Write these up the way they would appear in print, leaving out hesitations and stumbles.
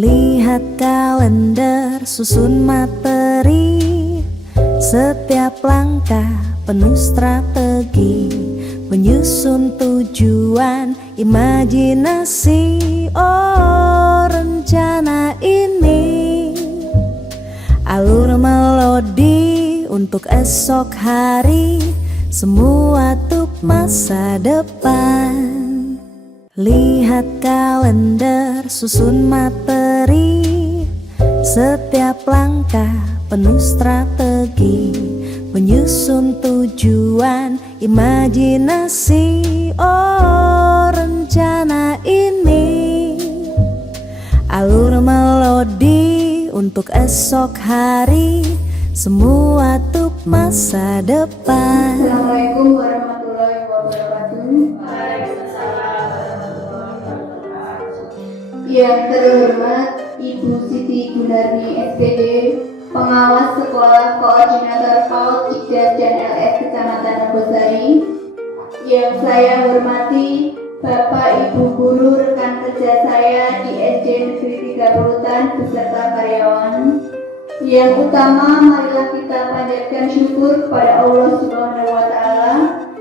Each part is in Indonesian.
Lihat kalender, susun materi, setiap langkah penuh strategi, menyusun tujuan, imajinasi. Oh, rencana ini alur melodi untuk esok hari, semua untuk masa depan. Lihat kalender, susun materi, setiap langkah penuh strategi, menyusun tujuan, imajinasi. Oh, rencana ini alur melodi untuk esok hari, semua untuk masa depan. Assalamualaikum warahmatullahi wabarakatuh. Yang terhormat Ibu Siti Gunarni SPD, Pengawas Sekolah Koordinator PAUD Cikdas dan LS Kecamatan Negosari. Yang saya hormati Bapak Ibu Guru rekan kerja saya di SD Negeri 3 Pulutan beserta karyawan. Yang utama, marilah kita panjatkan syukur kepada Allah Subhanahu wa Ta'ala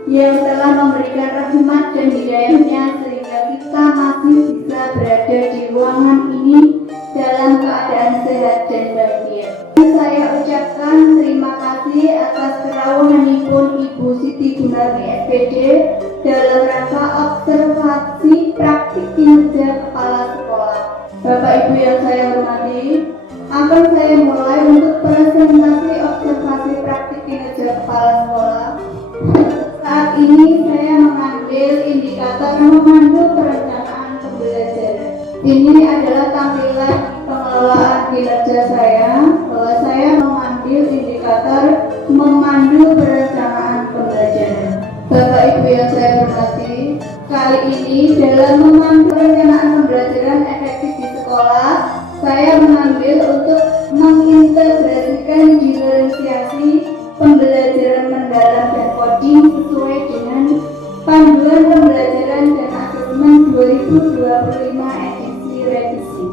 yang telah memberikan rahmat dan hidayahnya sehingga kita masih bisa berada di ruangan ini dalam keadaan sehat dan bahagia. Saya ucapkan terima kasih atas kerawahanipun Ibu Siti Gunarni SPD dalam rangka observasi praktik kinerja kepala sekolah. Bapak Ibu yang saya hormati, akan saya mulai untuk presentasi observasi praktik kinerja kepala sekolah. Saat ini saya mengambil indikator memandu perencanaan pembelajaran. Ini adalah tampilan pengelolaan kinerja saya, bahwa saya mengambil indikator memandu perencanaan pembelajaran. Bapak Ibu yang saya hormati, kali ini dalam memandu perencanaan pembelajaran efektif di sekolah, saya mengambil untuk mengintegrasikan diferensiasi pembelajaran mendalam dan coding sesuai dengan panduan pembelajaran dan asesmen 2025 edisi revisi.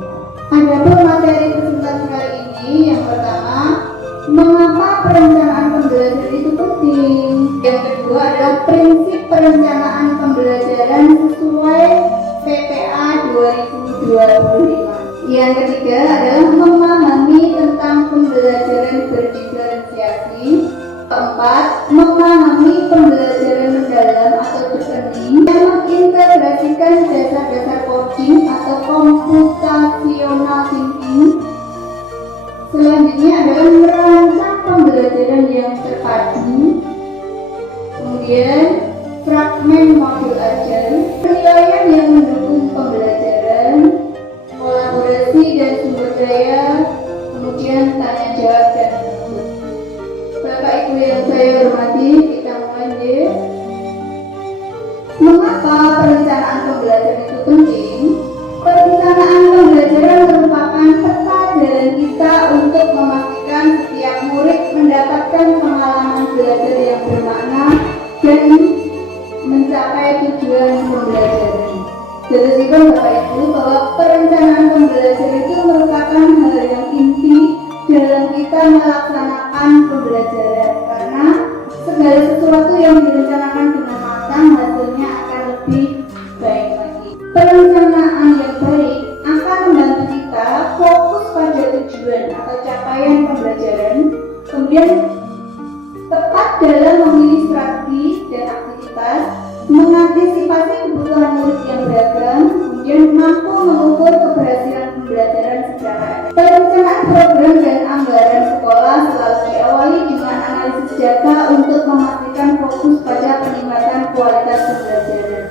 Adapun materi presentasi kali ini, yang pertama, mengapa perencanaan pembelajaran itu penting. Yang kedua adalah prinsip perencanaan pembelajaran sesuai PPA 2025. Yang ketiga adalah memahami tentang pembelajaran berdiferensiasi. Keempat, memahami pembelajaran mendalam atau deepening yang mengintegrasikan dasar-dasar coding atau computational thinking. Selanjutnya adalah merancang pembelajaran yang terpadu. Kemudian fragmen modul ajar, penilaian yang mendukung pembelajaran, kolaborasi dan sumber daya, kemudian tanya jawab dan menuntut. Bapak Ibu yang saya hormati, kita mulai. Mengapa perencanaan pembelajaran itu penting? Perencanaan pembelajaran merupakan peta jalan kita untuk memastikan setiap murid mendapatkan pengalaman belajar yang bermakna dan mencapai tujuan pembelajaran. Jelaskan Bapak Ibu bahwa perencanaan pembelajaran itu merupakan hal yang inti dalam kita melaksanakan pembelajaran, karena segala sesuatu yang direncanakan dengan matang hasilnya akan lebih baik lagi. Perencanaan yang baik akan membantu kita fokus pada tujuan atau capaian pembelajaran, kemudian tepat dalam memilih strategi dan aktivitas, mengantisipasi kebutuhan murid yang beragam, kemudian mampu mengukur keberhasilan pembelajaran secara efektif. Perencanaan program dan anggaran sekolah selalu diawali dengan analisis data untuk memastikan fokus pada peningkatan kualitas pembelajaran.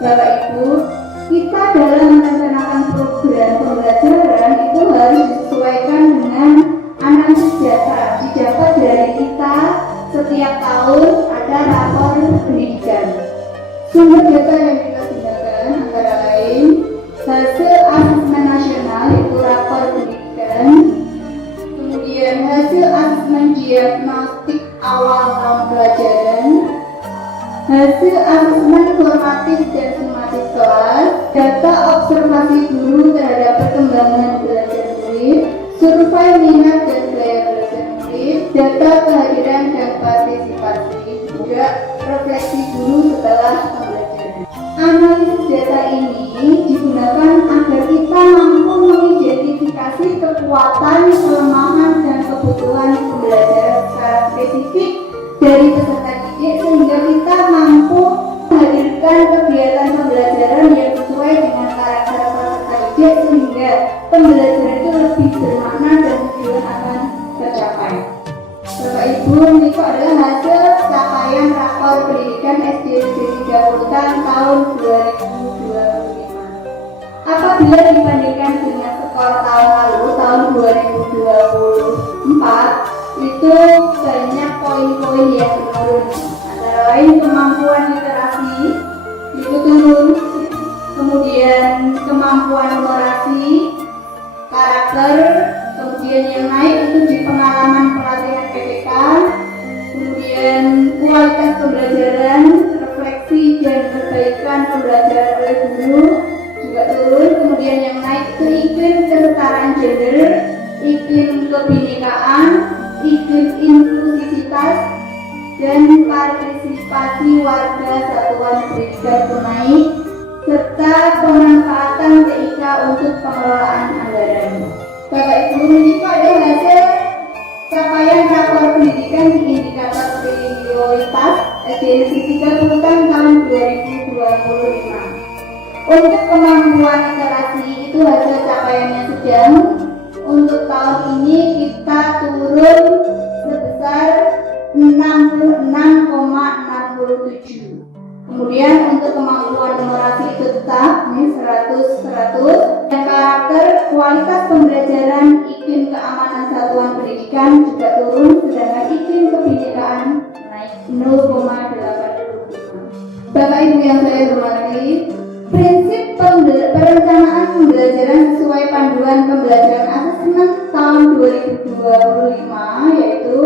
Bapak Ibu, kita dalam merencanakan program pembelajaran itu harus disesuaikan dengan analisis data. Didapat dari kita setiap tahun ada rapor pendidikan. Sumber data yang kita gunakan antara lain hasil asesmen nasional yaitu rapor pendidikan, kemudian hasil asesmen diagnostik awal tahun pelajaran, hasil asesmen formatif dan sumatif kelas, data observasi guru terhadap perkembangan belajar survei minat dan gaya belajar murid, data kehadiran dan partisipasi, juga refleksi guru setelah pembelajaran. Analisis data ini digunakan agar kita mampu mengidentifikasi kekuatan, kelemahan, dan kebutuhan pembelajaran secara spesifik dari peserta didik sehingga kita mampu menghadirkan kegiatan pembelajaran yang sesuai dengan karakter peserta didik sehingga pembelajaran itu lebih bermakna dan tujuan akan tercapai. Bapak Ibu, ini adalah hasil capaian rapor pendidikan SD Negeri 3 Kurutan tahun 2025. Apabila dibandingkan dengan skor tahun lalu, tahun 2024, itu banyak poin-poin yang menurun. Antara lain kemampuan literasi itu turun, kemudian kemampuan orasi, karakter, kemudian yang naik itu di pengalaman pelatihan PPK, kemudian kualitas pembelajaran, refleksi dan perbaikan pembelajaran oleh guru juga turun, kemudian yang naik itu iklim kesetaraan gender, iklim kebinekaan, iklim inklusivitas, dan partisipasi warga satuan pendidikan tunai, serta pemanfaatan TIK untuk pengelolaan anggaran. Bapak Ibu, ini adalah hasil capaian rapor pendidikan di indikator prioritas SD Negeri 3 Kurutan tahun 2025. Untuk kemampuan literasi itu hasil capaiannya sedang. Untuk tahun ini kita turun sebesar 66,67. Kemudian untuk kemampuan numerasi itu tetap 100 dan karakter kualitas pembelajaran iklim keamanan satuan pendidikan juga turun, sedangkan iklim kebinekaan naik 0,85. Bapak Ibu yang saya hormati, prinsip perencanaan pembelajaran sesuai panduan pembelajaran asesmen tahun 2025 yaitu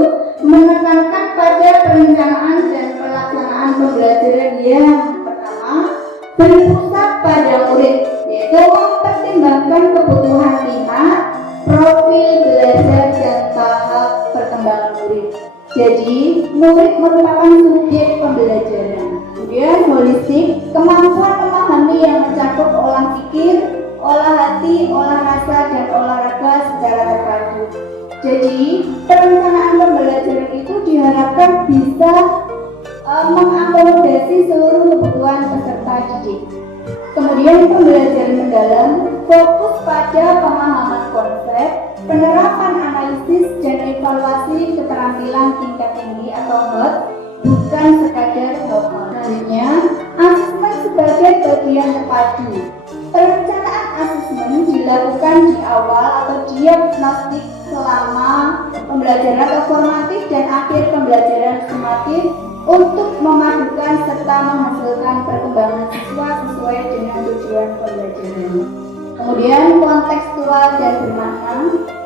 menekankan pada perencanaan dan pelaksanaan pembelajaran yang pertama berpusat pada murid, yaitu mempertimbangkan kebutuhan minat, profil belajar dan tahap perkembangan murid. Jadi murid merupakan subjek pembelajaran. Kemudian holistik, kemampuan memahami yang mencakup olah pikir, olah hati, olah rasa dan olahraga secara terpadu. Jadi perencanaan pembelajaran itu diharapkan bisa mengakomodasi seluruh kebutuhan peserta didik. Kemudian pembelajaran mendalam fokus pada pemahaman konsep, penerapan analisis dan evaluasi keterampilan tingkat tinggi atau HOT, bukan sekadar hafal. Selanjutnya, asesmen sebagai bagian terpadu. Perencanaan asesmen dilakukan di awal atau diagnostik selama pembelajaran atau formatif dan akhir pembelajaran sumatif untuk memadukan serta menghasilkan perkembangan siswa sesuai dengan tujuan pembelajaran. Kemudian kontekstual dan bermakna,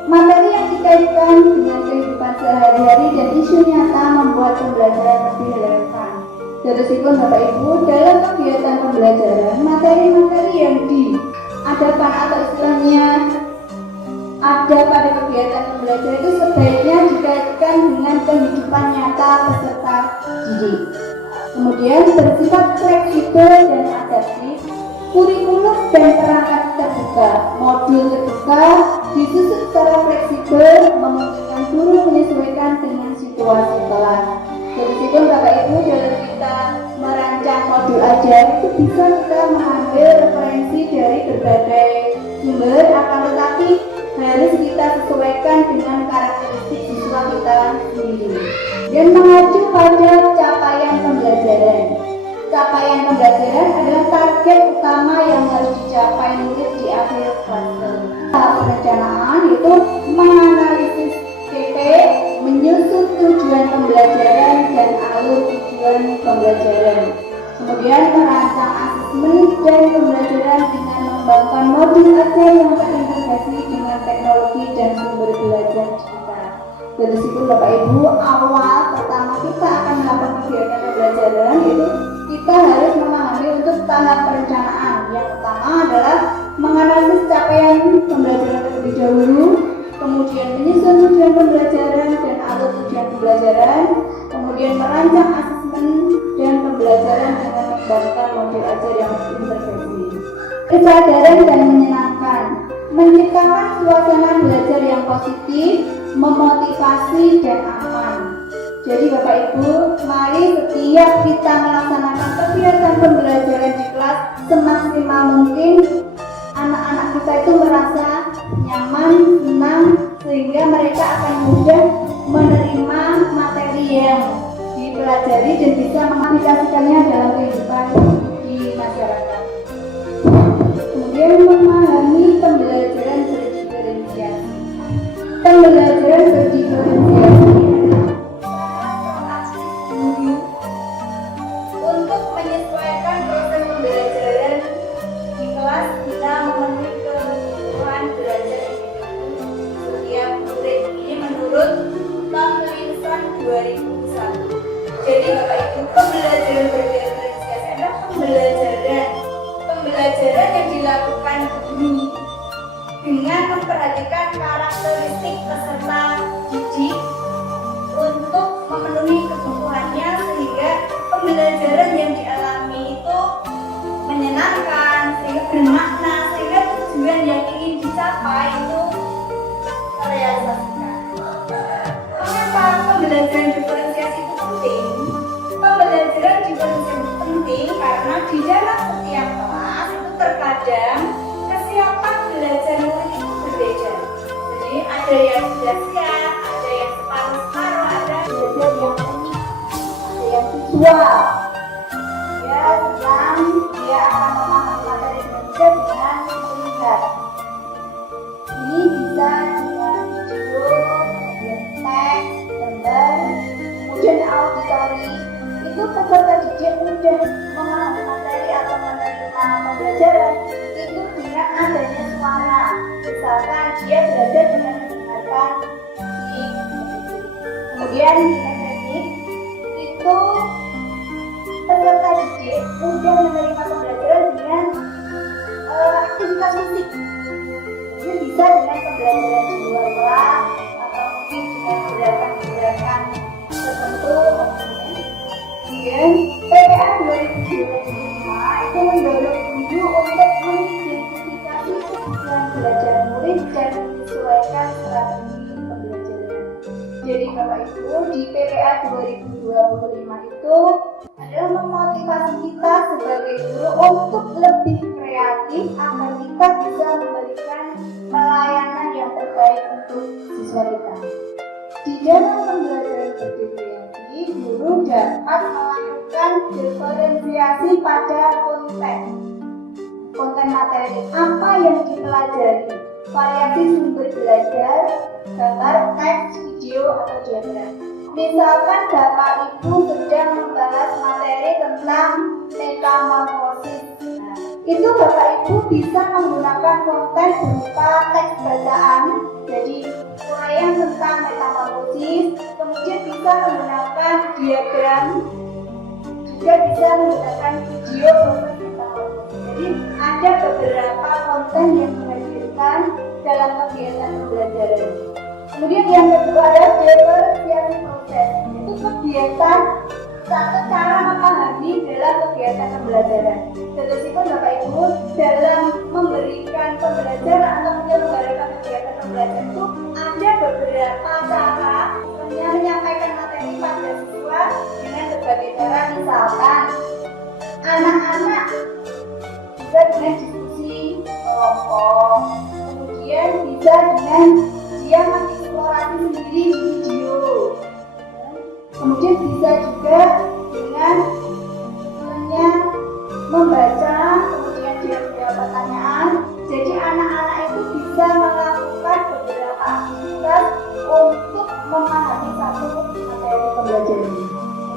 materi yang dikaitkan dengan kehidupan sehari-hari dan isu nyata membuat pembelajaran lebih relevan. Terusipun Bapak Ibu, dalam kegiatan pembelajaran, materi-materi yang diadakan atau istilahnya ada pada kegiatan pembelajaran itu sebaiknya dikaitkan dengan kehidupan nyata peserta didik. Kemudian bersifat fleksibel dan adaptif, kurikulum dan perangkat terbuka, modul terbuka disusun secara fleksibel, memungkinkan guru menyesuaikan dengan situasi kelas. Meskipun Bapak Ibu dalam kita merancang modul ajar itu bisa kita mengambil referensi dari berbagai sumber, akan tetapi harus kita sesuaikan dengan karakteristik siswa kita sendiri dan mengacu pada capaian pembelajaran. Capaian pembelajaran adalah target utama yang harus dicapai murid di akhir fase. Tahap perencanaan yaitu menganalisis PP, menyusun tujuan pembelajaran dan alur tujuan pembelajaran. Kemudian merancang asesmen dan pembelajaran dengan mengembangkan modul ajar yang terintegrasi dengan teknologi dan sumber belajar digital. Meskipun Bapak Ibu awal pertama kita akan melakukan kegiatan pembelajaran itu kita harus memahami untuk tahap perencanaan. Yang pertama adalah menganalisis capaian pembelajaran terlebih dahulu, kemudian menyusun tujuan pembelajaran dan alur tujuan pembelajaran, kemudian merancang asesmen dan pembelajaran dengan mengembangkan model ajar yang terintegrasi. Kesadaran dan menyenangkan, menciptakan suasana belajar yang positif, memotivasi dan aman. Jadi Bapak Ibu, mari setiap kita melaksanakan kegiatan pembelajaran di kelas semaksimal mungkin, anak-anak kita itu merasa nyaman, senang, sehingga mereka akan mudah menerima materi yang dipelajari dan bisa mengaplikasikannya dalam kehidupan di masyarakat. Kemudian memahami pembelajaran berdiferensiasi. Pembelajaran berdiferensiasi untuk menyesuaikan proses pembelajaran di kelas, kita memenuhi kebutuhan belajar setiap murid. Ini menurut Tomlinson 2001. Jadi Bapak Ibu, pembelajaran berdiferensiasi adalah pembelajaran yang dilakukan guru dengan memperhatikan karakteristik peserta didik untuk memenuhi kebutuhannya, sehingga pembelajaran yang dialami itu menyenangkan, sehingga bermakna, sehingga tujuan yang ingin dicapai itu terrealisasikan. Mengapa pembelajaran diferensiasi itu penting? Pembelajaran diferensiasi itu penting karena di dalam setiap kelas itu terkadang kesiapan belajar murid itu berbeda. Jadi ada yang sudah siap, ada yang separuh-separuh, ada belajar yang unik, ada yang visual. Dia senang, dia akan memahami materi belajar dengan melihat. Ini bisa dengan video, kemudian teks, gambar, kemudian auditori. Itu peserta didik mudah memahami materi atau menerima pembelajaran itu dengan adanya suara. Misalkan dia belajar dengan mendengarkan musik. Kemudian kinesthetik itu peserta didik mudah menerima pembelajaran dengan aktivitas fisik. Jadi bisa dengan pembelajaran di luar kelas atau mungkin dengan gerakan-gerakan tertentu. Kemudian PPA 2025 itu mendorong guru untuk mengidentifikasi kebutuhan belajar murid dan menyesuaikan strategi pembelajaran. Jadi Bapak Ibu, di PPA 2025 itu adalah memotivasi kita sebagai guru untuk lebih kreatif agar kita bisa memberikan pelayanan yang terbaik untuk siswa kita. Di dalam pembelajaran berdiferensiasi, guru dapat melakukan diferensiasi pada konten materi apa yang dipelajari, variasi sumber belajar, gambar, teks, video, atau diagram. Misalkan Bapak Ibu sedang membahas materi tentang metamorfosis. Itu Bapak Ibu bisa menggunakan konten berupa teks bacaan, jadi uraian tentang metamorfosis, kemudian bisa menggunakan diagram, juga bisa menggunakan video proses metamorfosis. Jadi ada beberapa konten yang dihadirkan dalam kegiatan pembelajaran. Kemudian yang kedua adalah diferensiasi proses. Itu kegiatan satu cara memahami dalam kegiatan pembelajaran. Terusipun Bapak Ibu dalam memberikan pembelajaran atau menyelenggarakan kegiatan pembelajaran itu ada beberapa cara menyampaikan materi pada siswa dengan berbagai cara. Misalkan anak-anak bisa dengan diskusi kelompok, kemudian bisa dengan dia mengeksplorasi sendiri di video. Kemudian bisa juga dengan membaca, kemudian jawab pertanyaan. Jadi anak-anak itu bisa melakukan beberapa aktivitas untuk memahami satu materi pembelajaran.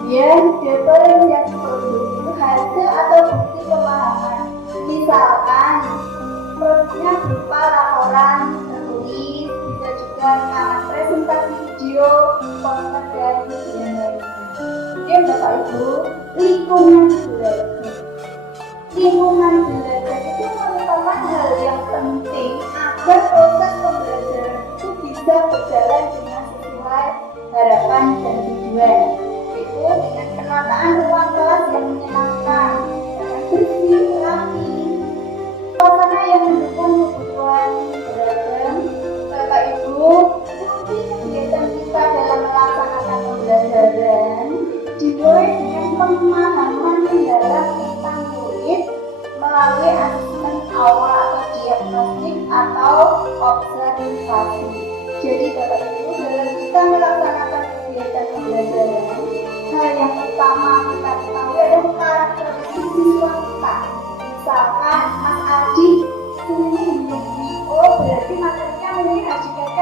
Kemudian diferensiasi produk itu hasil atau bukti pemahaman. Misalkan produknya berupa laporan tertulis, bisa juga rekaman presentasi video, poster dan lainnya. Kemudian Bapak Ibu, lingkungan belajar. Lingkungan belajar itu merupakan hal yang penting agar proses pembelajaran itu bisa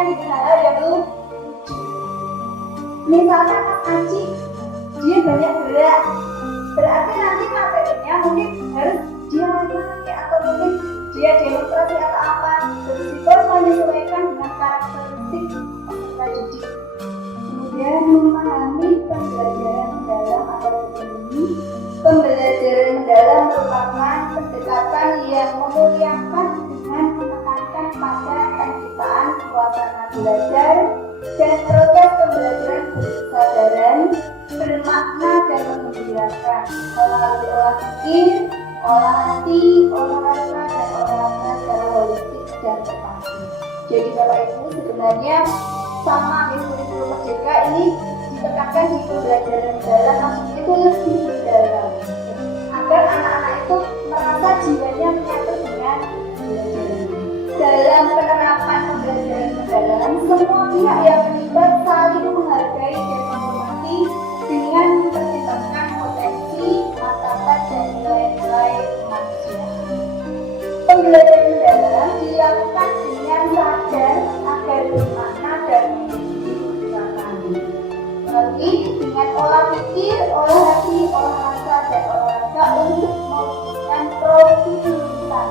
menyesuaikan dengan hal-hal yang lucu. Misalkan Mas Aci, dia banyak gerak, berarti nanti materinya mungkin harus dia lari atau mungkin dia demonstrasi atau apa. Terus itu menyesuaikan dengan karakteristik peserta didik. Kemudian memahami pembelajaran mendalam atau begini. Pembelajaran mendalam merupakan pendekatan yang memuliakan dengan menekankan pada penciptaan suasana belajar dan proses pembelajaran berkesadaran, bermakna dan menggembirakan melalui olah pikir, olah hati, olah rasa, dan olah rasa secara holistik dan terpadu. Jadi Bapak Ibu sebenarnya sama kurikulum Merdeka ini ditekankan di pembelajaran mendalam, maksudnya itu lebih mendalam agar anak-anak itu merasa jiwanya menyatu dengan pembelajaran. Dalam penerapan pembelajaran mendalam, semua pihak yang terlibat saling menghargai dan menghormati dengan mempertimbangkan potensi, martabat, dan nilai-nilai kemanusiaan. Pembelajaran mendalam dilakukan dengan sadar agar bermakna dan menggembirakan. Melalui dengan olah pikir, olah hati, olah rasa, dan olah raga untuk mewujudkan profil lulusan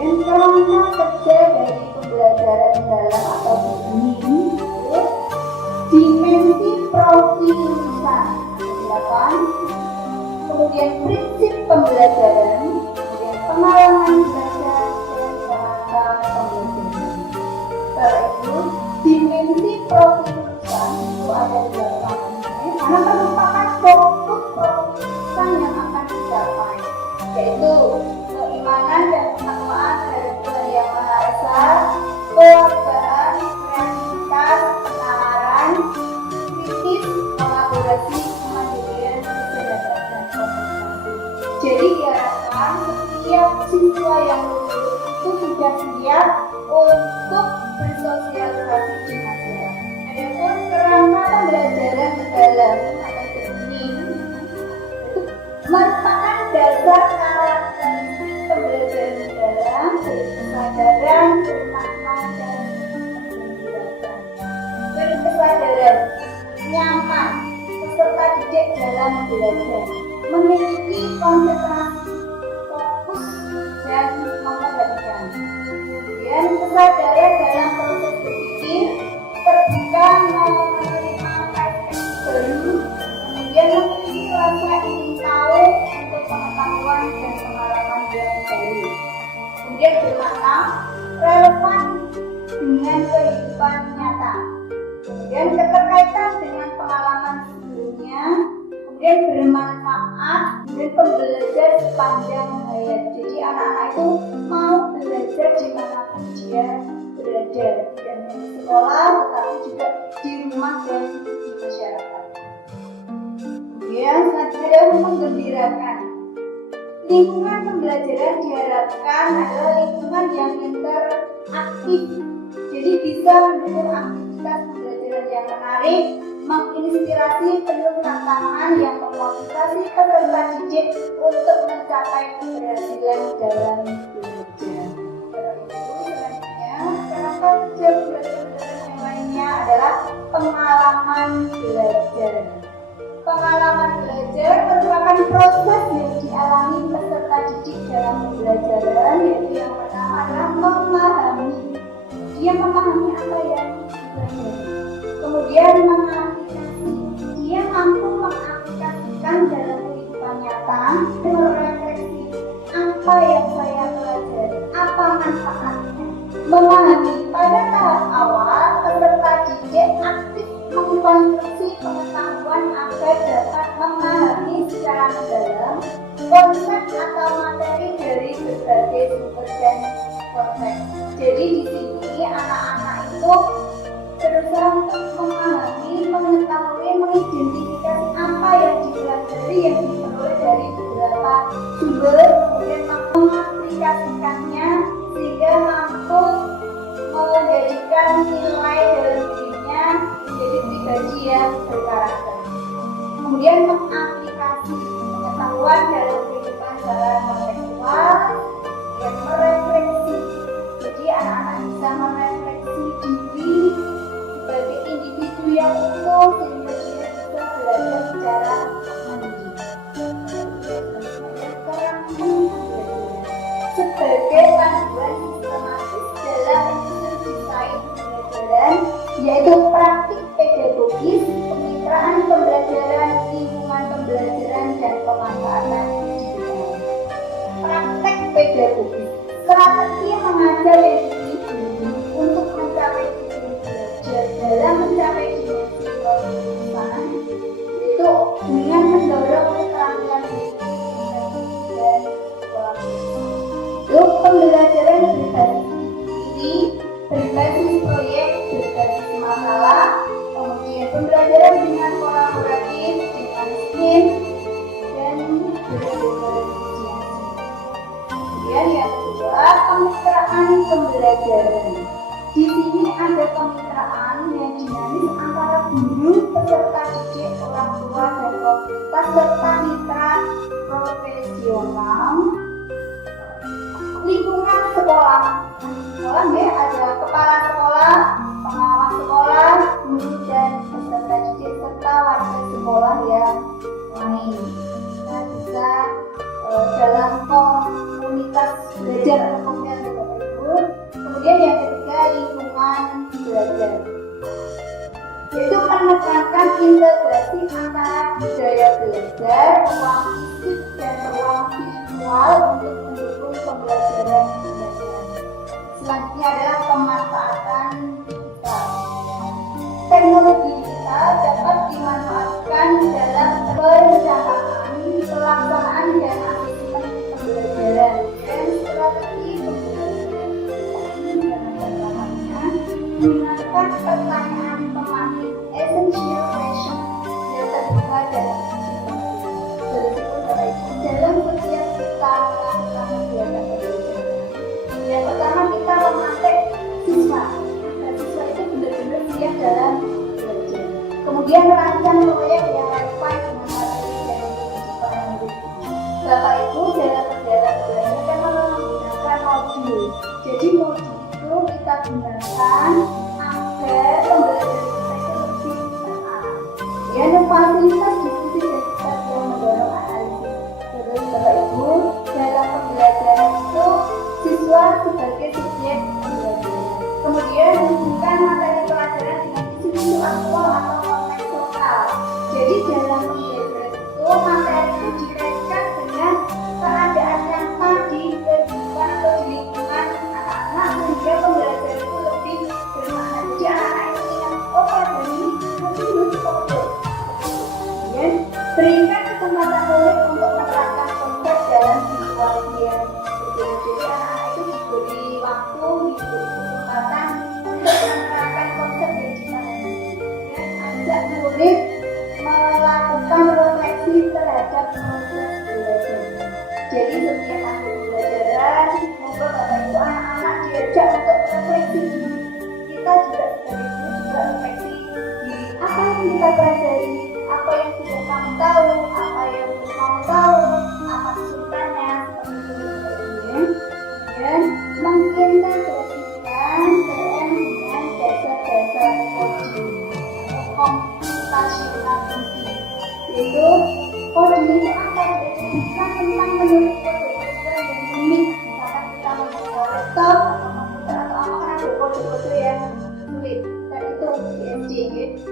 dan kerangka kerja dari pembelajaran mendalam atau begini dimensi profil lulusan delapan, kemudian prinsip pembelajaran, kemudian pengalaman belajar dan kerangka pembelajaran. Setelah itu dimensi profil lulusan itu ada 8 karena merupakan fokus profil lulusan yang akan dicapai, yaitu keimanan dan ketakwaan terhadap Tuhan Yang Maha Esa, kewargaan, kreativitas, kenalan, kritis, kolaborasi, kemandirian, kesadaran, dan komunikasi. Jadi diharapkan setiap siswa yang lulus itu sudah siap untuk bersosialisasi di masyarakat. Adapun kerangka pembelajaran mendalam atau training itu merupakan dasar karakteristik pembelajaran mendalam, kesadaran, bermakna, dan penggembirakan. Berkesadaran, nyaman, peserta didik dalam belajar, memiliki konsentrasi, fokus, dan memperhatikan. Kemudian kesadaran dalam proses berpikir, terbuka menerima perspektif baru, kemudian memiliki rasa ingin tahu untuk pengetahuan dan pengalaman yang baru. Kemudian bermakna relevan dengan kehidupan nyata. Kemudian keterkaitan dengan pengalaman sebelumnya, kemudian bermanfaat dan pembelajar sepanjang hayat. Jadi anak-anak itu mau belajar dimanapun dia berada, dan di sekolah tetapi juga di rumah dan di masyarakat. Kemudian selanjutnya menggembirakan. Lingkungan pembelajaran diharapkan adalah lingkungan yang interaktif, jadi bisa mendukung aktivitas pembelajaran yang menarik, menginspirasi, penuh tantangan yang memotivasi peserta didik untuk mencapai keberhasilan dalam belajar. Selanjutnya, kerangka kerja pembelajaran yang lainnya adalah pengalaman belajar. Pengalaman belajar merupakan proses yang dialami peserta didik dalam pembelajaran, yaitu yang pertama adalah memahami. Dia memahami apa yang dipelajari. Kemudian mengaplikasi. Dia mampu mengaplikasikan dalam kehidupan nyata dan merefleksi apa yang saya pelajari, apa manfaatnya. Memahami. Pada tahap awal, peserta didik aktif mengkonstruksi pengetahuan agar dapat memahami secara mendalam konsep atau materi dari berbagai sumber dan konteks. Jadi di sini anak-anak itu berusaha untuk memahami, mengetahui, mengidentifikasi apa yang dipelajari yang diperoleh dari beberapa sumber, kemudian mengaplikasikannya sehingga mampu menjadikan nilai dalam dirinya menjadi pribadi yang berkarakter. Kemudian mengaplikasi pengetahuan dalam kehidupan secara kontekstual dan merefleksi. Jadi anak-anak bisa merefleksi diri yaitu praktik pedagogis, kemitraan pembelajaran, lingkungan pembelajaran, dan pemanfaatan digital. Praktek pedagogis, strategi mengajar yang dipilih untuk mencapai tujuan belajar dalam mencapai dimensi kehidupan, yaitu dengan mendorong keterampilan dan untuk pembelajaran berbasis proyek, berbasis masalah, kemudian pembelajaran dengan kolaboratif, dengan tim, dan berinisiasi. Kemudian yang kedua, kemitraan pembelajaran. Di sini ada kemitraan yang dinamis antara guru, peserta didik, orang tua, dan komunitas serta mitra profesional. Lingkungan sekolah ya, ada kepala sekolah, pengawas sekolah, guru, dan peserta didik serta warga sekolah yang lain. Kita bisa dalam komunitas belajar atau komunitas Bapak Ibu. Kemudian yang ketiga, lingkungan belajar, yaitu menekankan integrasi antara budaya belajar, ruang fisik dan ruang virtual untuk mendukung pembelajaran belajar. Selanjutnya adalah pemanfaatan digital. Teknologi digital dapat dimanfaatkan dalam perencanaan, pelaksanaan, dan asesmen pembelajaran dan strategi pembelajaran. Gunakan pertanyaan pemanis essential question yang terbuka dalam setiap kita melakukan kegiatan belajar. Yang pertama, kita memantik siswa agar siswa itu benar-benar siap dalam belajar. Kemudian merancang proyek yang relevan dengan materi dan kebutuhan murid. Bapak Ibu dalam perjalanan belajar kan menggunakan modul. Jadi modul itu kita gunakan agar pembelajaran kita itu lebih terarah. Ya, ada fasilitas diskusi dan kita yang mendorong analisis. Terus Bapak Ibu dalam pembelajaran itu siswa sebagai subjek belajar. Kemudian hubungkan materi pelajaran dengan isu-isu aktual atau konteks lokal. Jadi dalam pembelajaran itu materi itu dikaitkan dengan keadaan nyata di kehidupan atau di lingkungan anak-anak sehingga pembelajaran itu lebih bermakna. Jadi anak-anak itu ingat, oh pelajaran ini nanti harus fokus. Kemudian berikan kesempatan murid untuk menerapkan konsep dalam situasi yang berbeda. Jadi anak-anak itu diberi waktu, diberi kesempatan untuk menerapkan konsep yang dipahami. Ajak murid melakukan refleksi terhadap proses belajar. Jadi setiap akhir pembelajaran, semoga Bapak Ibu anak-anak diajak untuk refleksi. Kita juga sebagai guru juga refleksi diri. Apa yang kita pelajari, apa yang sudah kamu tahu, apa yang belum kamu tahu, apa kesulitannya, seperti itu. Dan mengintegrasikan PM dengan dasar-dasar coding atau komputasional thinking. Itu coding itu apa? Bukan tentang menulis kode-kode yang rumit. Misalkan kita membuka laptop atau komputer atau apa, kan ada kode-kode yang sulit. Dan itu PhD.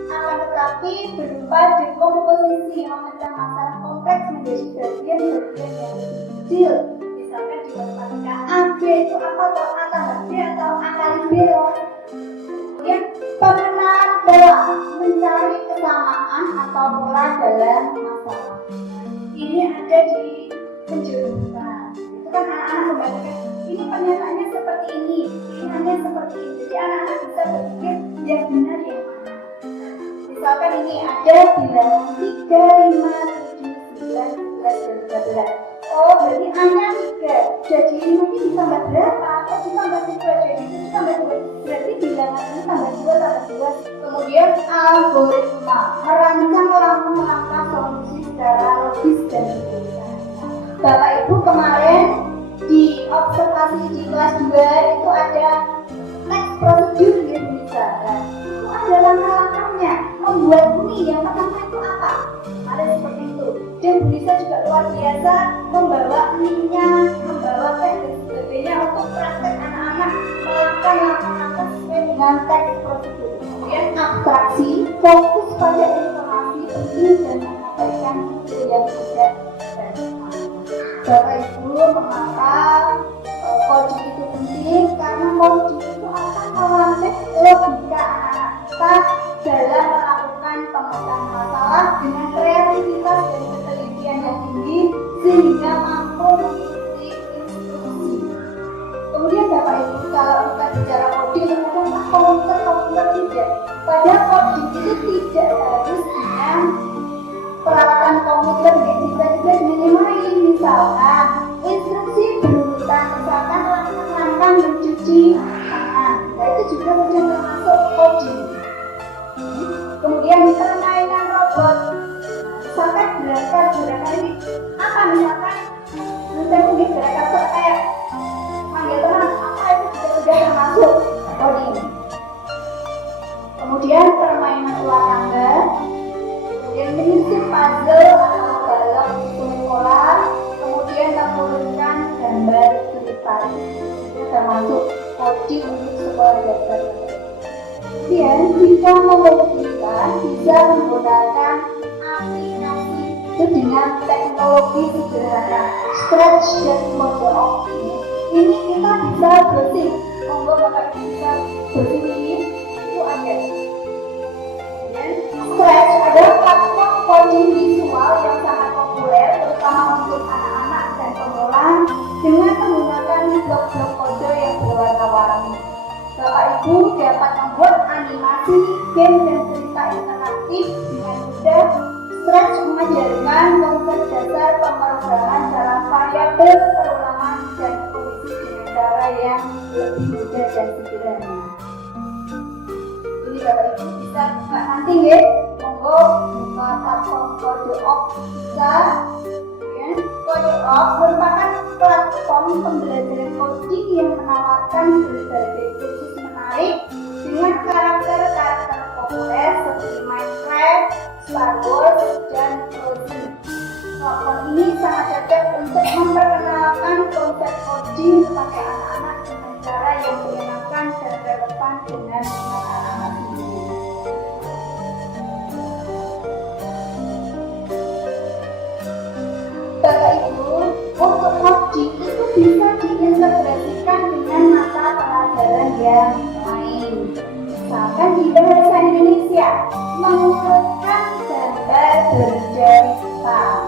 Akan tetapi berupa dekomposisi yang memecah masalah kompleks menjadi bagian-bagian yang lebih kecil. Misalkan di matematika A, B itu apa, atau A tambah B atau A kali B. Kemudian pengenalan pola, mencari kesamaan atau pola dalam masalah. Ini ada di penjurusan. Itu kan anak-anak membacakan, ini pernyataannya seperti ini seperti ini. Jadi anak-anak bisa berpikir yang benar yang mana. Misalkan ini ada bilangan 3, 5, 7, 9, 11, dan 12. Oh, berarti A-nya 3. Jadi 5 ini ditambah berapa? Oh, ditambah 2. Jadi itu ditambah 2. Berarti bilangan ini tambah 2, tambah 2. Kemudian algoritma, merancang langkah solusi secara logis dan logika. Bapak Ibu kemarin di observasi di kelas 2 itu ada next prosedur di Indonesia. Itu ada langkah-langkahnya. Membuat mie yang pertama itu apa? Ada seperti itu. Dan Bu Lisa juga luar biasa membawa mie-nya, membawa teh dan sebagainya untuk praktek anak-anak melakukan langkah-langkah sesuai dengan teks prosedur. Kemudian pada informasi penting dan menyampaikan yang tidak dan Bapak Ibu, mengapa coding itu penting? Karena coding itu akan melatih logika anak-anak kita dalam melakukan pemecahan masalah dengan kreativitas dan ketelitian yang tinggi sehingga mampu mengikuti instruksi. Kemudian Bapak Ibu, kalau kita bicara coding, ternyata komputer tidak. Padahal coding itu tidak harus dengan peralatan komputer, bisa juga dengan yang lain. Misalkan instruksi berurutan, misalkan langkah mencuci tangan, nah itu juga sudah termasuk coding. Kemudian permainan robot, misalkan gerakan ini apa, misalkan mungkin gerakan kayak manggil teman, apa itu juga sudah termasuk coding. Kemudian permainan ular tangga, kemudian menyusun puzzle atau balok bola, kemudian menurunkan gambar cerita, itu termasuk coding untuk sekolah dasar. Kemudian jika memungkinkan bisa menggunakan aplikasi itu dengan teknologi sederhana, Scratch dan Photoshop. Ini kita bisa browsing, monggo Bapak bisa browsing ini, itu ada. Dan Scratch adalah platform coding visual yang sangat populer, terutama untuk anak-anak dan pemula, dengan menggunakan blok-blok kode yang berwarna-warni. Bapak Ibu dapat membuat animasi, game, dan cerita interaktif dengan mudah. Scratch mengajarkan konsep dasar pemrograman dalam variabel, perulangan, dan fungsi dengan cara yang lebih mudah dan sederhana. Ini Bapak Ibu bisa buka nanti ya, monggo buka platform Codeops bisa. Codeops merupakan platform pembelajaran coding yang menawarkan berbagai kursus menarik dengan karakter-karakter populer seperti Minecraft, Star Wars, dan Frozen. Platform ini sangat cocok untuk memperkenalkan konsep coding kepada anak-anak dengan cara yang menyenangkan dan relevan dengan anak-anak sendiri. Bapak Ibu, untuk coding itu bisa diintegrasikan dengan mata pelajaran yang lain. Misalkan di bahasa Indonesia, mengurutkan gambar berjari hitam.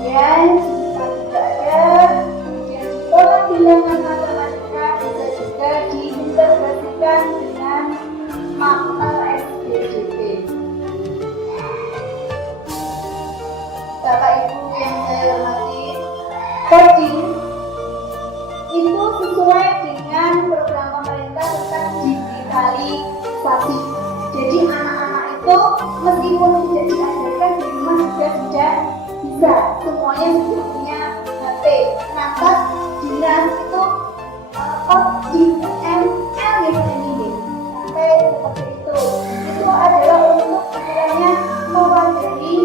Kemudian jika tidak ada, kemudian sekolah bilangan matematika bisa juga diintegrasikan dengan makna SPJP. Bapak Ibu yang saya hormati, coding itu sesuai dengan program pemerintah tentang digitalisasi. Jadi anak-anak itu meskipun tidak diajarkan di rumah juga sudah bisa, semuanya sudah punya HP. Lantas dinas itu coding ML gitu ini sampai seperti itu. Itu adalah untuk istilahnya mewadahi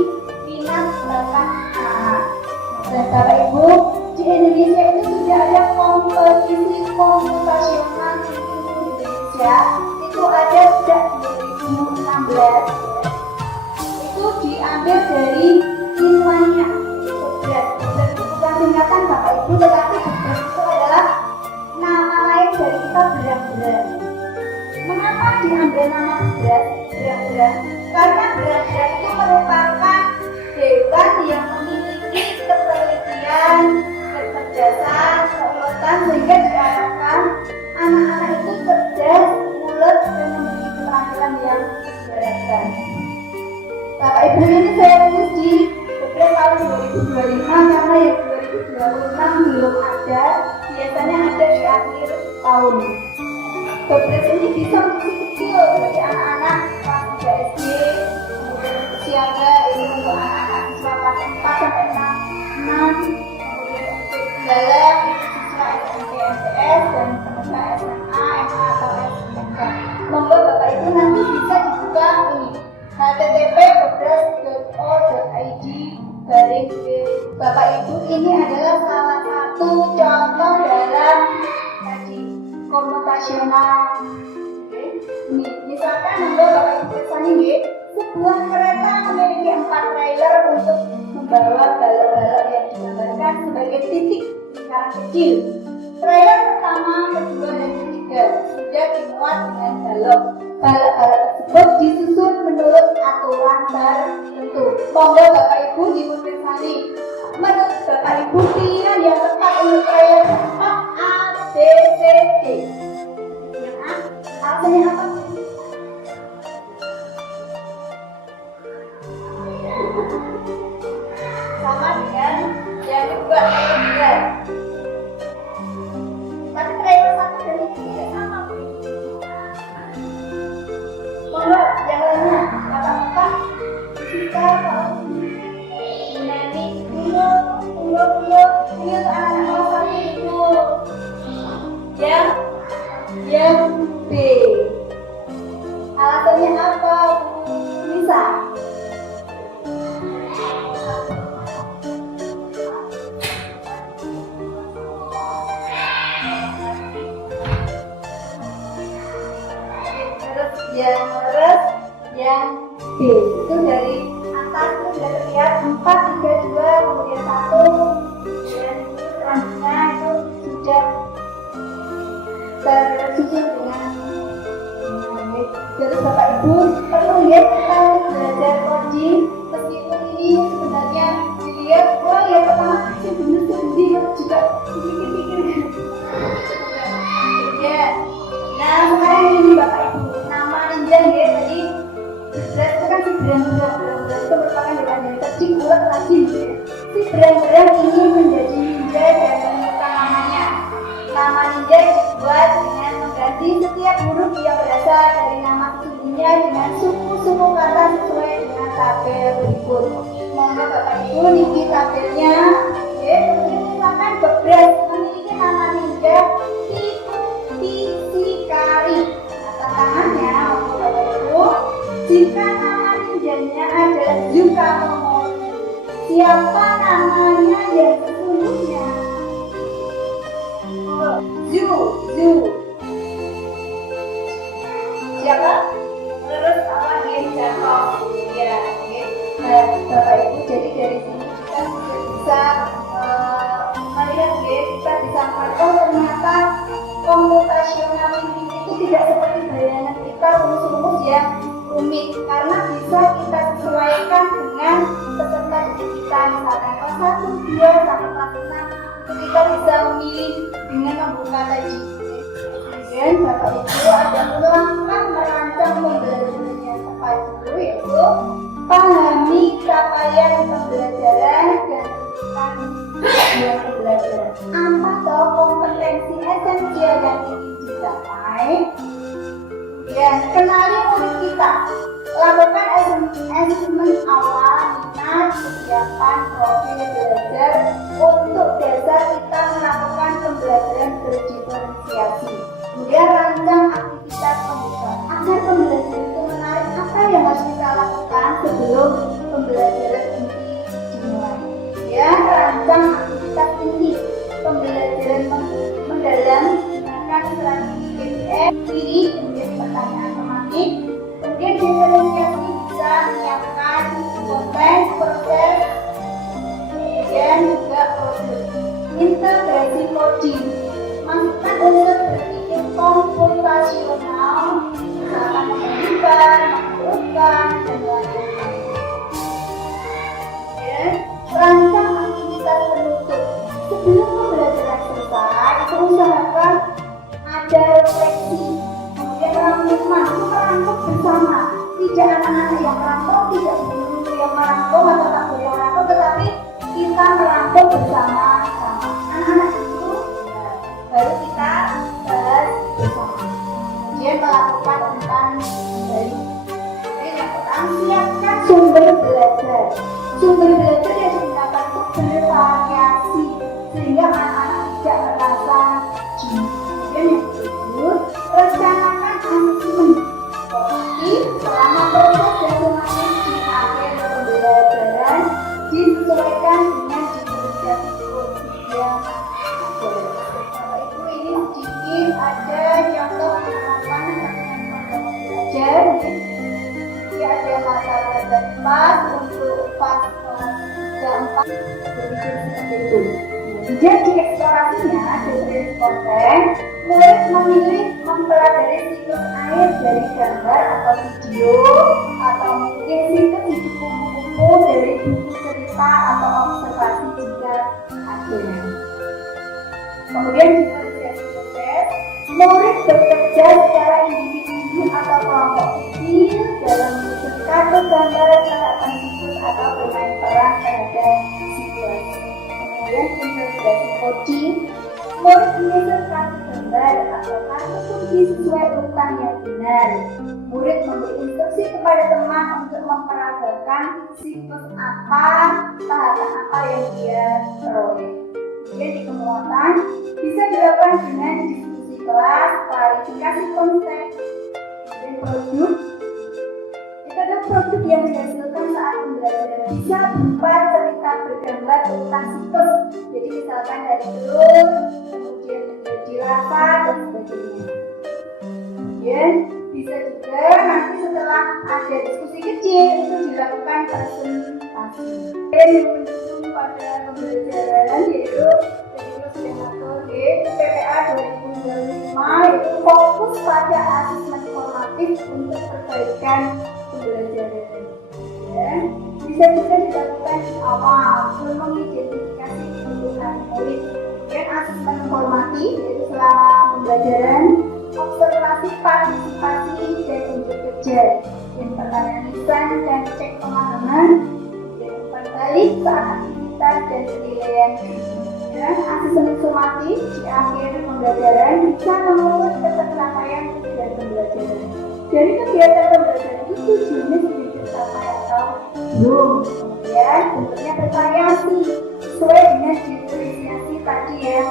minat bakat anak. Dan Bapak Ibu, di Indonesia itu sudah ada kompetisi komputasional di Indonesia, itu ada sejak 2016. Itu diambil dari Finlandia. Dan bukan singkatan Bapak Ibu, tetapi itu adalah nama lain dari kita berang-berang. Mengapa diambil nama berang-berang? Karena berang-berang itu merupakan hewan yang memiliki ketelitian, kecerdasan, keuletan, sehingga diharapkan anak-anak itu cerdas, ulet, dan memiliki keterampilan yang beragam. Bapak Ibu, ini saya tulis di Kepres tahun 2025 karena yang 2026 belum ada, biasanya ada di akhir tahun. Kepres ini bisa kecil bagi anak-anak kelas 3 SD, kemudian siaga ini untuk anak-anak siswa kelas 4 sampai 6, kemudian untuk dalam siswa SMP, MTS, dan peserta SMA, MA atau SMK. Monggo Bapak Ibu nanti bisa dibuka ini http://kepres.go.id. Bapak Ibu, ini adalah salah satu contoh dalam tadi komputasional. Ini misalkan monggo Bapak Ibu kesana nggih, sebuah kereta memiliki 4 trailer untuk membawa balok-balok yang digambarkan sebagai titik lingkaran kecil. Trailer pertama, kedua, dan ketiga sudah dimuat dengan balok. Balok-balok tersebut disusun menurut aturan tertentu. Monggo Bapak Ibu dipirsani. Menurut Bapak Ibu, pilihan yang tepat untuk trailer keempat A, B, C, D. Yang A, alasannya apa? Sama dengan yang kedua, trailer. Tapi trailer satu dan ini tidak sama. Monggo yang lainnya, Bapak-bapak, kita menyanyi dulu ini untuk anak-anak kelas 1 itu. Yang B. Alasannya apa, Bu Lisa? Yang B itu dari atas itu sudah terlihat 4, 3, 2, kemudian 1, dan selanjutnya itu sudah tersusun dengan baik. Jadi Bapak Ibu perlu ya kita belajar coding, meskipun ini sebenarnya dilihat wah ya pertama sih bener sendiri juga pikir-pikir ya. Nah sekarang ini Bapak Ibu nama ninja ya tadi itu kan si berang-berang itu merupakan hewan yang cerdik, ulet, rajin ya. Si berang-berang ini menjadi ninja dan menemukan namanya. Nama ninja dibuat dengan mengganti setiap huruf yang berasal dari nama sesungguhnya dengan suku-suku kata sesuai dengan tabel berikut. Monggo Bapak Ibu niki tabelnya. Ya, kemudian silakan berbras memiliki nama ninja Titikari. Nah, tantangannya monggo Bapak Ibu. Jika nama ninjanya adalah Zukamomori, siapa namanya yang sesungguhnya? Zu. Siapa? Terus apa ninja kau? Ya, Bapak Ibu. Jadi dari sini kita bisa melihat ya, kita bisa melihat ternyata computational thinking itu tidak seperti bayangan kita rumus-rumus yang rumit, karena bisa kita sesuaikan dengan peserta didik kita. Misalkan kelas 1, 2, sampai kelas 6 kita bisa memilih dengan membuka tadi. Kemudian Bapak Ibu ada langkah merancang pembelajaran yang tepat dulu, yaitu pahami capaian pembelajaran dan tentukan tujuan pembelajaran. Apa toh kompetensi esensial yang ingin dicapai? Dan kenali murid kita. Lakukan asesmen awal minat, kesiapan, profil belajar untuk dasar kita melakukan pembelajaran berdiferensiasi. Kemudian rancang aktivitas pembelajaran agar pembelajaran itu menarik. Apa yang harus kita lakukan sebelum pembelajaran ini dimulai? Ya, rancang aktivitas inti pembelajaran mendalam menggunakan strategi KPM, diri, kemudian pertanyaan tematik. Kemudian diferensiasi bisa menyiapkan konten, proses, dan juga prosedur. Integrasi coding, masukkan unsur berpikir komputasional, misalkan menghubungkan, menghurufkan, dan lain-lain. Rancang aktivitas penutup. Sebelum pembelajaran selesai, itu usahakan ada refleksi. Kemudian merangkum bersama. Tidak anak-anak yang merangkum, tidak guru yang merangkum atau tak guru yang merangkum, tetapi kita merangkum bersama-sama. Anak-anak itu baru kita bahas bersama. Kemudian melakukan tentang kembali. Yang pertama, siapkan sumber belajar. Sumber belajar yang digunakan itu bervariasi sehingga anak-anak tidak merasa jenuh. Kemudian yang kedua, rencanakan asesmen. Tetapi selama proses dan semakin di akhir pembelajaran disesuaikan dengan diferensiasi Berpikir seperti itu. Jadi eksplorasinya dari konten, murid memilih mempelajari siklus air dari gambar atau video, atau mungkin siklus di buku-buku dari buku cerita atau observasi jika ada. Kemudian jika tidak proses, murid bekerja secara individu atau kelompok kecil dalam menyusun gambar terhadap siklus atau bermain peran terhadap siklus. Kemudian integrasi coding, murid menyusun kartu gambar atau kartu kunci sesuai urutan yang benar. Murid memberi instruksi kepada teman untuk memperagakan siklus apa, tahapan apa yang dia peroleh. Kemudian di penguatan bisa dilakukan dengan diskusi kelas, klarifikasi konsep, dan produk. Itu adalah produk yang dihasilkan saat pembelajaran, bisa berupa cerita bergambar tentang siklus. Jadi misalkan dari telur, kemudian menjadi lava dan sebagainya. Kemudian bisa juga nanti setelah ada diskusi kecil itu dilakukan presentasi. Dan yang mendukung pada pembelajaran yaitu sudah mengatur di PPA 2025 itu fokus pada asesmen formatif untuk perbaikan pembelajaran. Dan bisa juga dilakukan di awal untuk mengidentifikasi kebutuhan murid. Dan asesmen formatif yaitu selama pembelajaran, observasi partisipasi dan unjuk kerja, dan pertanyaan lisan dan cek pemahaman, dan umpan balik saat aktivitas dan penilaian. Dan asesmen sumatif di akhir pembelajaran bisa mengukur pencapaian tujuan pembelajaran. Dari kegiatan pembelajaran itu jenis sudah tercapai atau belum. Kemudian bentuknya bervariasi sesuai dengan diferensiasi tadi yang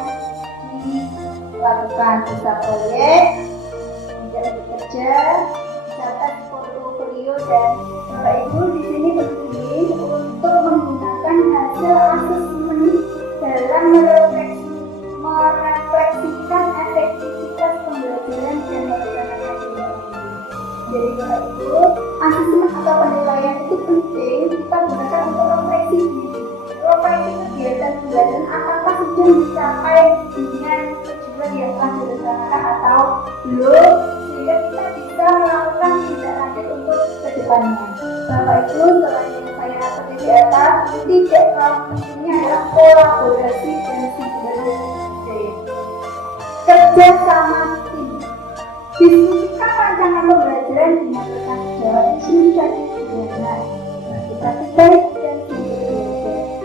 dilakukan, bisa proyek, tidak bekerja, catat portofolio, dan Bapak Ibu di sini penting untuk menggunakan hasil asesmen dalam merefleksikan efektivitas pembelajaran dan merencanakan pembelajaran. Jadi Bapak Ibu, asesmen atau penilaian itu penting kita gunakan untuk refleksi diri. Refleksi kegiatan pembelajaran apakah sudah dicapai dengan tujuan yang telah direncanakan atau belum, sehingga kita bisa melakukan tindak lanjut untuk kedepannya. Bapak Ibu, selain yang saya atur di atas, tidak kalah pentingnya adalah kolaborasi dan sinergi kerja sama tim. Diskusikan rancangan pembelajaran dengan bertanggung jawab isu dan sederhana, motivasi baik dan sinergi.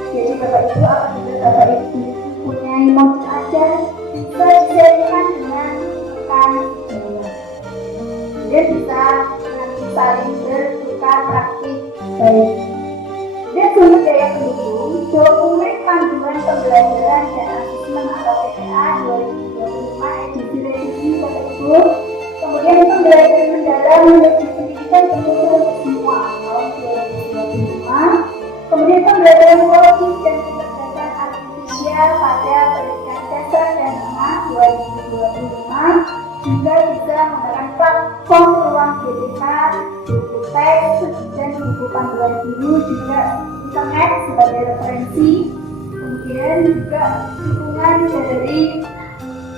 Jadi Bapak Ibu, apabila Bapak Ibu punya modul ajar, bisa dijadikan dengan rekan jawab. Dia bisa nanti saling bertukar praktik baik. Dan sumber daya pendukung, dokumen panduan pembelajaran dan asesmen atau PPA 2025 edisi revisi Bapak Ibu. Kemudian pembelajaran mendalam menuju pendidikan untuk semua tahun 2025. Kemudian pembelajaran politik dan kecerdasan artifisial pada pendidikan dasar dan menengah 2025 juga bisa menggunakan platform ruang GTK, buku teks, dan buku panduan guru juga internet sebagai referensi. Kemudian juga dukungan dari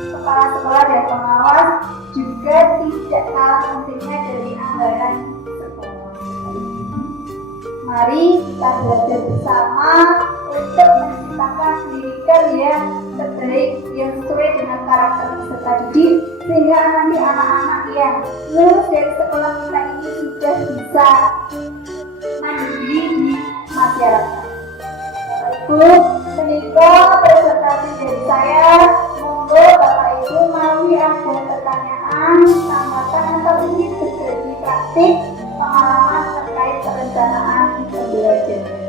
kepala sekolah dan pengawas juga tidak kalah pentingnya dari anggaran sekolah. Mari kita belajar bersama untuk menciptakan pendidikan yang terbaik yang sesuai dengan karakter peserta didik, sehingga nanti anak-anak yang lulus dari sekolah kita ini sudah bisa mandiri di masyarakat. Bapak Ibu, menikah presentasi dari saya. Monggo Bapak Ibu mau ada pertanyaan, tambahkan atau ingin berbagi praktik pengalaman terkait perencanaan pembelajaran.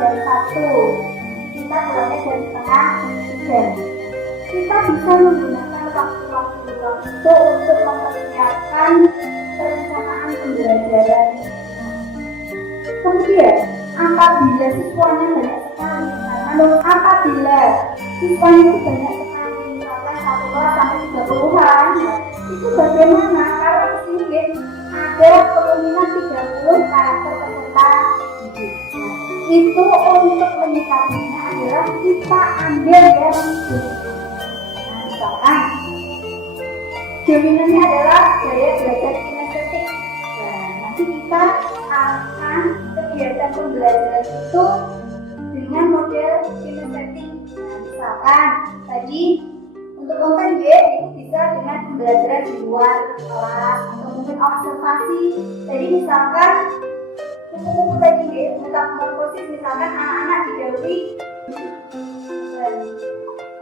jam 1, kita mulainya jam setengah 3. Kita bisa menggunakan waktu-waktu itu untuk mempersiapkan perencanaan pembelajaran. Kemudian, apabila siswanya banyak sekali, apabila siswanya itu banyak sekali, misalkan 1 kelas sampai 30-an, itu bagaimana kalau sedikit ada kemungkinan 30 karakter peserta didik. Itu untuk menyikapinya adalah kita ambil yang misalkan jaminannya adalah gaya belajar kinestetik. Nanti kita akan kegiatan pembelajaran itu dengan model kinestetik. Misalkan tadi untuk konten Y itu bisa dengan pembelajaran di luar kelas atau mungkin observasi. Jadi misalkan untuk tadi metamorfosis, misalkan anak-anak didahului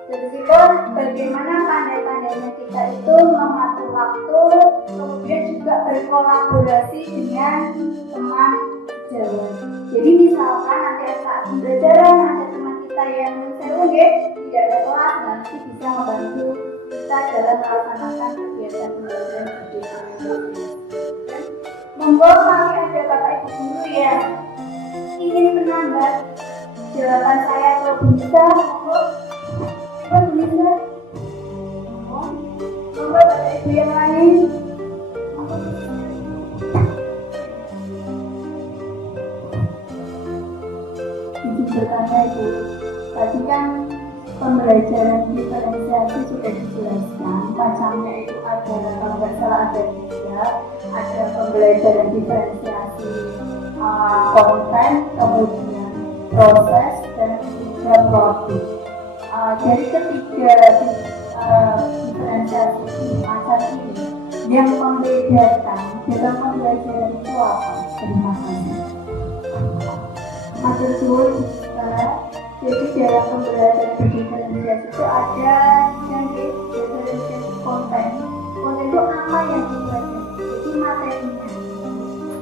tersebut bagaimana pandai-pandainya kita itu mengatur waktu, kemudian juga berkolaborasi dengan teman sejawat. Jadi misalkan nanti saat pembelajaran ada teman kita yang tidak ada kelas, nanti bisa membantu kita dalam melaksanakan kegiatan pembelajaran bersama. Monggo kami ada Bapak Ibu guru yang ingin menambah jawaban saya atau bisa, monggo. Bisa. Monggo Bapak Ibu yang lain. Izin bertanya Ibu, tadi kan pembelajaran diferensiasi sudah dijelaskan, macamnya itu ada, kalau nggak salah ada 3, ada pembelajaran diferensiasi konten, kemudian proses, dan juga produk. Dari ketiga diferensiasi macam ini, yang membedakan dalam pembelajaran itu apa? Terima kasih. Matur suwun Pak. Jadi dalam pembelajaran diferensiasi itu ada yang diferensiasi konten. Konten itu apa yang dipelajari? Jadi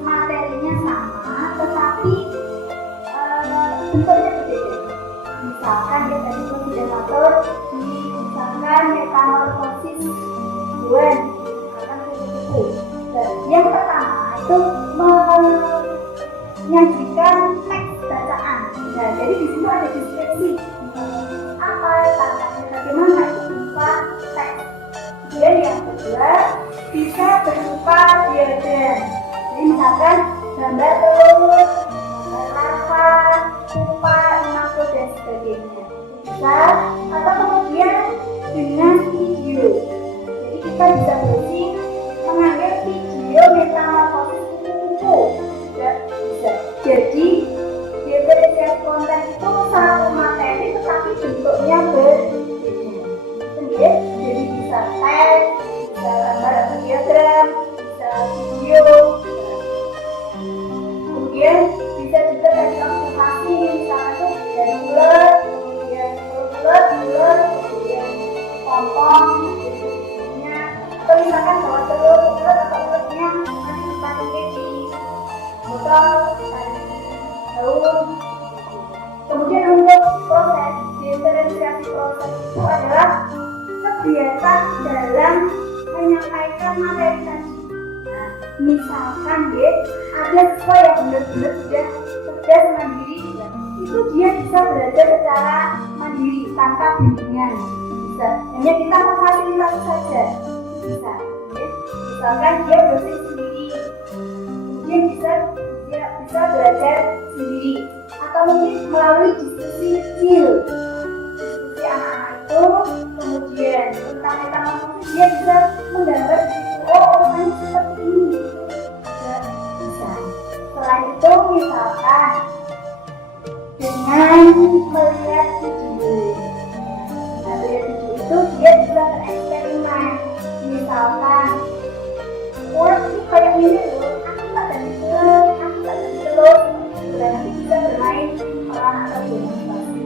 materinya sama, tetapi bentuknya berbeda. Misalkan ya tadi saya sudah atur di misalkan metamorfosis hewan, misalkan kuku. Yang pertama itu menyajikan teks bacaan. Nah, jadi di situ ada deskripsi apa tantangannya, bagaimana itu berupa teks. Kemudian yang kedua bisa berupa diagram. Jadi misalkan gambar telur, lava, tupa, imago dan sebagainya. Bisa atau kemudian dengan video. Jadi kita bisa browsing mengambil video metamorfosis kuku juga bisa. Jadi diferensiasi konten itu satu materi tetapi bentuknya berbeda. Jadi bisa teks, bisa gambar atau diagram, bisa video. Kemudian bisa juga dari observasi, misalnya dari bulat, kemudian bulat, kemudian pompong, sebagainya. Atau misalkan bawa telur bulat atau bulatnya nanti dipakai di botol, daun. Kemudian untuk proses diferensiasi proses itu adalah kegiatan dalam menyampaikan materi tadi. Nah, misalkan ada siswa yang benar-benar sudah cerdas mandiri, itu dia bisa belajar secara mandiri tanpa bimbingan. Bisa, hanya kita memfasilitasi saja. Bisa, misalkan dia browsing sendiri, kemudian bisa belajar sendiri, atau mungkin melalui diskusi kecil. Diskusi anak-anak itu, kemudian tentang metamorfosis dia bisa menggambar orangnya seperti ini. Bisa. Selain itu misalkan dengan melihat video. Nah, melihat video itu dia bisa bereksperimen. Misalkan, ini kayak ini loh, aku tak jadi telur. Dan nanti bisa bermain peran atau demonstrasi.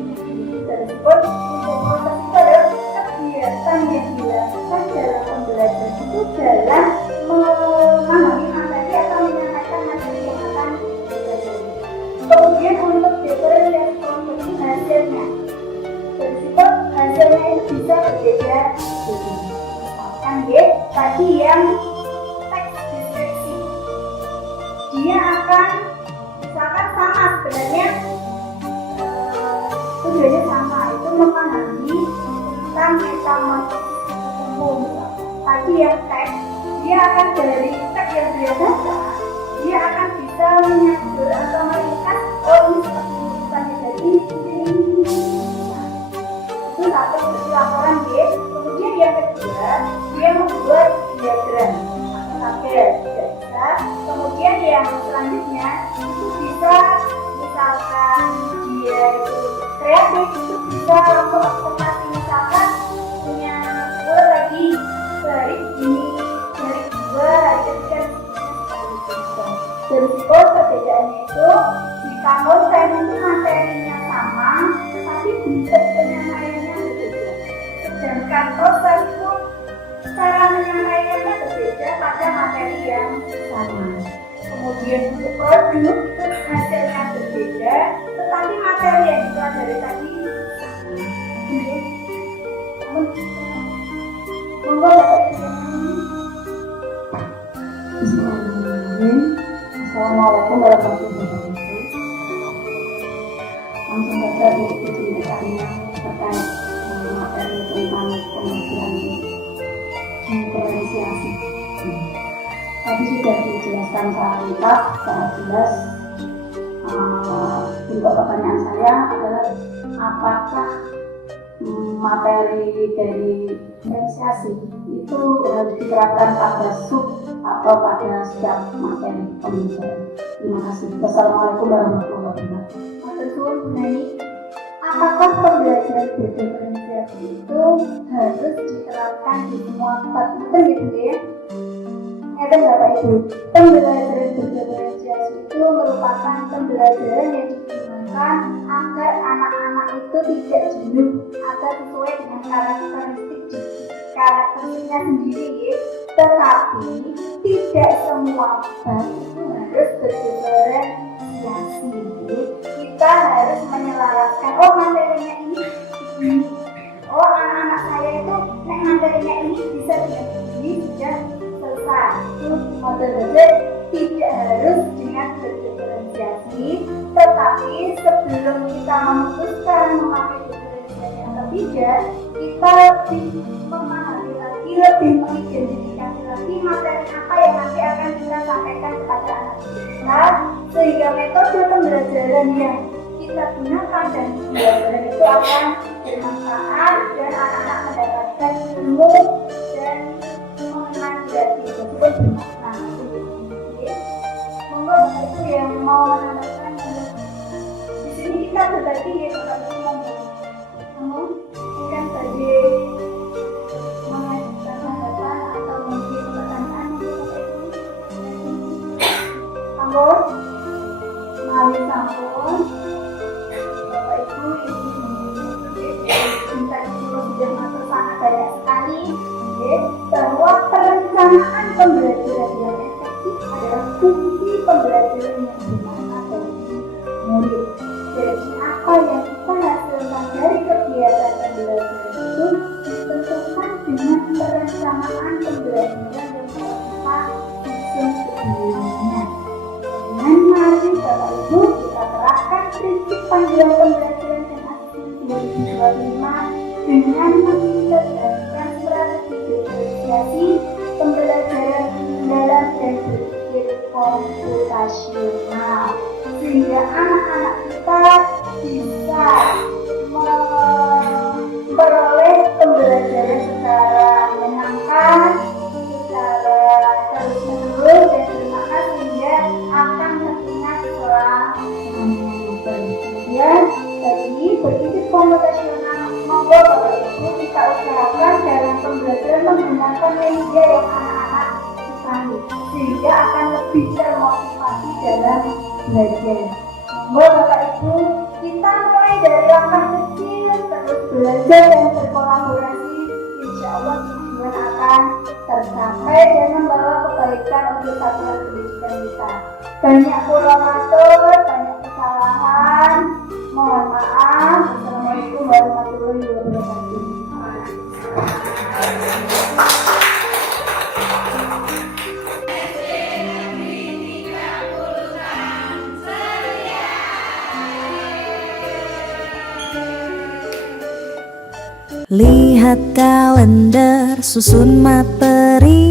Tersebut untuk proses itu adalah kegiatan yang dilakukan dalam pembelajaran itu dalam memahami materi atau menyampaikan materi yang akan dipelajari. Kemudian untuk diferensiasi bisa berbeda. Misalkan ya, tadi yang teks deskripsi, dia akan misalkan sama sebenarnya, tujuannya sama, itu memahami tentang metamorfosis umum. Tadi yang teks, dia akan dari teks yang dia baca, dia akan bisa menyadur atau meringkas, oh ini seperti ini misalnya, jadi itu satu seperti laporan ya. Kemudian yang kedua, dia membuat diagram tabel tidak bisa. Kemudian yang selanjutnya itu bisa, misalkan dia itu kreatif, itu bisa langsung observasi, misalkan punya ular lagi dari ini, dari dua, hari ketiga, dari situ perbedaannya itu di konten itu materinya sama, tapi bentuk penyampaiannya berbeda. Sedangkan proses itu cara menyampaikannya berbeda pada materi yang sama. Kemudian untuk produk hasilnya berbeda, tetapi materi yang dipelajari tadi sama. Monggo Bapak Ibu. Assalamualaikum warahmatullahi wabarakatuh. Langsung saja untuk penjelasannya terkait materi tentang pembelajaran diferensiasi. Tadi sudah dijelaskan secara lengkap, secara jelas. Untuk pertanyaan saya adalah apakah materi dari diferensiasi itu harus diterapkan pada sub atau pada setiap materi pembelajaran. Terima kasih. Wassalamualaikum warahmatullahi wabarakatuh. Matur mengenai apakah pembelajaran berdiferensiasi itu harus diterapkan di semua bab, betul gitu ya? Ada Bapak Ibu, pembelajaran berdiferensiasi itu merupakan pembelajaran yang digunakan agar anak-anak itu tidak jenuh, agar sesuai dengan karakteristiknya sendiri ya. Tetapi tidak semua bab itu harus berdiferensiasi. Kita harus menyelaraskan, oh materinya ini, oh anak-anak saya itu materinya ini bisa ini sudah selesai. Itu model-model tidak harus dengan berdiferensiasi, tetapi sebelum kita memutuskan memakai diferensiasi atau tidak, kita lebih memahami lagi, lebih mengidentifikasi lagi materi apa yang nanti akan kita sampaikan kepada anak kita, sehingga metode pembelajaran yang kita gunakan dan pembelajaran itu akan bermanfaat dan anak-anak mendapatkan ilmu dan mengenal diri tersebut bermakna. Monggo Bapak Ibu yang mau menambahkan, di sini kita berbagi ya Bapak Ibu, monggo mungkin tadi mengajukan tanggapan atau mungkin pertanyaan Bapak Ibu. Sampun, mari sampun. Bapak Ibu, kita sudah masuk sangat banyak sekali bahwa perencanaan pembelajaran yang efektif adalah fungsi pembelajaran yang bermakna bagi murid. Jadi apa yang kita hasilkan dari kegiatan pembelajaran itu ditentukan dengan perencanaan pembelajaran yang telah kita susun sebelumnya. Dengan mari Bapak Ibu kita terapkan prinsip panduan pembelajaran dan aksi 2025 dengan mengintegrasikan strategi diferensiasi pembelajaran mendalam dan berpikir komputasional, sehingga anak-anak kita bisa memperoleh pembelajaran secara menyenangkan, secara terus-menerus dan bermakna, sehingga akan teringat selama. Kemudian tadi berpikir komputasional, monggo Bapak Ibu kita usahakan dalam pembelajaran menggunakan media yang anak-anak sukai, sehingga akan lebih termotivasi dalam belajar. Monggo Bapak Ibu kita mulai dari langkah kecil, terus belajar dan berkolaborasi, insya Allah tujuan akan tercapai dan membawa kebaikan untuk satuan pendidikan kita. Banyak pola matur, banyak kesalahan, mohon maaf. Assalamualaikum warahmatullahi wabarakatuh. Lihat kalender, susun materi,